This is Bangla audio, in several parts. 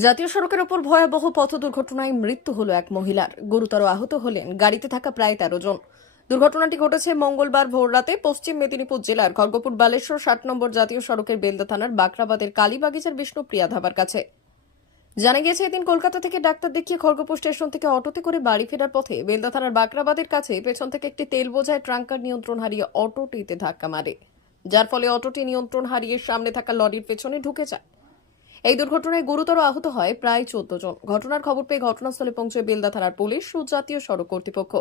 জাতীয় সড়কের ওপর ভয়াবহ পথ দুর্ঘটনায় মৃত্যু হলো এক মহিলার। গুরুতর আহত হলেন গাড়িতে থাকা প্রায় 13 জন। দুর্ঘটনাটি ঘটেছে মঙ্গলবার ভোররাতে পশ্চিম মেদিনীপুর জেলার খড়গপুর বালেশ্বর 60 নম্বর জাতীয় সড়কের বেলদা থানার বাকরাবাদের কালীবাগিচার বিষ্ণুপ্রিয়া ধাবার কাছে। জানা গিয়েছে, এদিন কলকাতা থেকে ডাক্তার দেখিয়ে খড়গপুর স্টেশন থেকে অটোতে করে বাড়ি ফেরার পথে বেলদা থানার বাকরাবাদের কাছে পেছন থেকে একটি তেল বোঝাই ট্রাঙ্কার নিয়ন্ত্রণ হারিয়ে অটোটিতে ধাক্কা মারে, যার ফলে অটোটি নিয়ন্ত্রণ হারিয়ে সামনে থাকা লরির পেছনে ঢুকে যায়। এই দুর্ঘটনায় গুরুতর আহত হয় প্রায় 14 জন। ঘটনার খবর পেয়ে ঘটনাস্থলে পৌঁছয় বেলদা থানার পুলিশ ও জাতীয় সড়ক কর্তৃপক্ষ।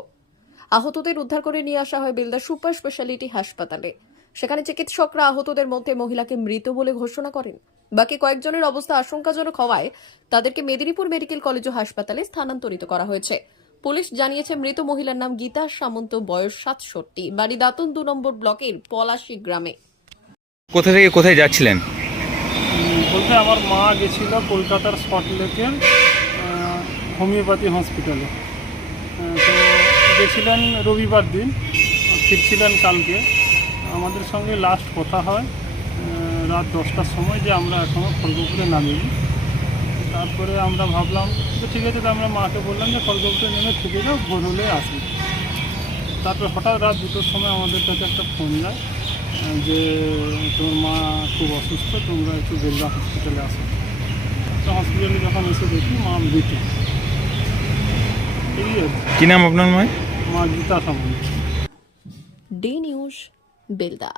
আহতদের উদ্ধার করে নিয়ে আসা হয় বেলদা সুপার স্পেশালিটি হাসপাতালে। সেখানে চিকিৎসকরা আহতদের মধ্যে মহিলাকে মৃত বলে ঘোষণা করেন। বাকি কয়েকজনের অবস্থা আশঙ্কাজনক হওয়ায় তাদেরকে মেদিনীপুর মেডিকেল কলেজ ও হাসপাতালে স্থানান্তরিত করা হয়েছে। পুলিশ জানিয়েছে, মৃত মহিলার নাম গীতা সামন্ত, বয়স 67, বাড়ি দাতুন 2 নম্বর ব্লকের পলাশী গ্রামে। কোথা থেকে কোথায় যাচ্ছিলেন? বলতে আমার মা গেছিল কলকাতার সল্টলেকের হোমিওপ্যাথি হসপিটালে। তো গেছিলেন রবিবার দিন, ফিরছিলেন কালকে। আমাদের সঙ্গে লাস্ট কথা হয় রাত 10টার সময় যে আমরা এখনও খড়গপুরে নামিনি। তারপরে আমরা ভাবলাম যে ঠিক আছে, তো আমরা মাকে বললাম যে খড়গপুরে নেমে থেকে যাও, ভোর হলে আসি। তারপরে হঠাৎ রাত 2টোর সময় আমাদের কাছে একটা ফোন যায় যে তোমার মা খুব অসুস্থ, তোমরা একটু বেলদা হসপিটালে আসো। তো হসপিটালে যখন এসে দেখি মা মৃত। এই আর কি নাম আপনার মায়ের? মা গীতা সামন্ত। D news, Belda.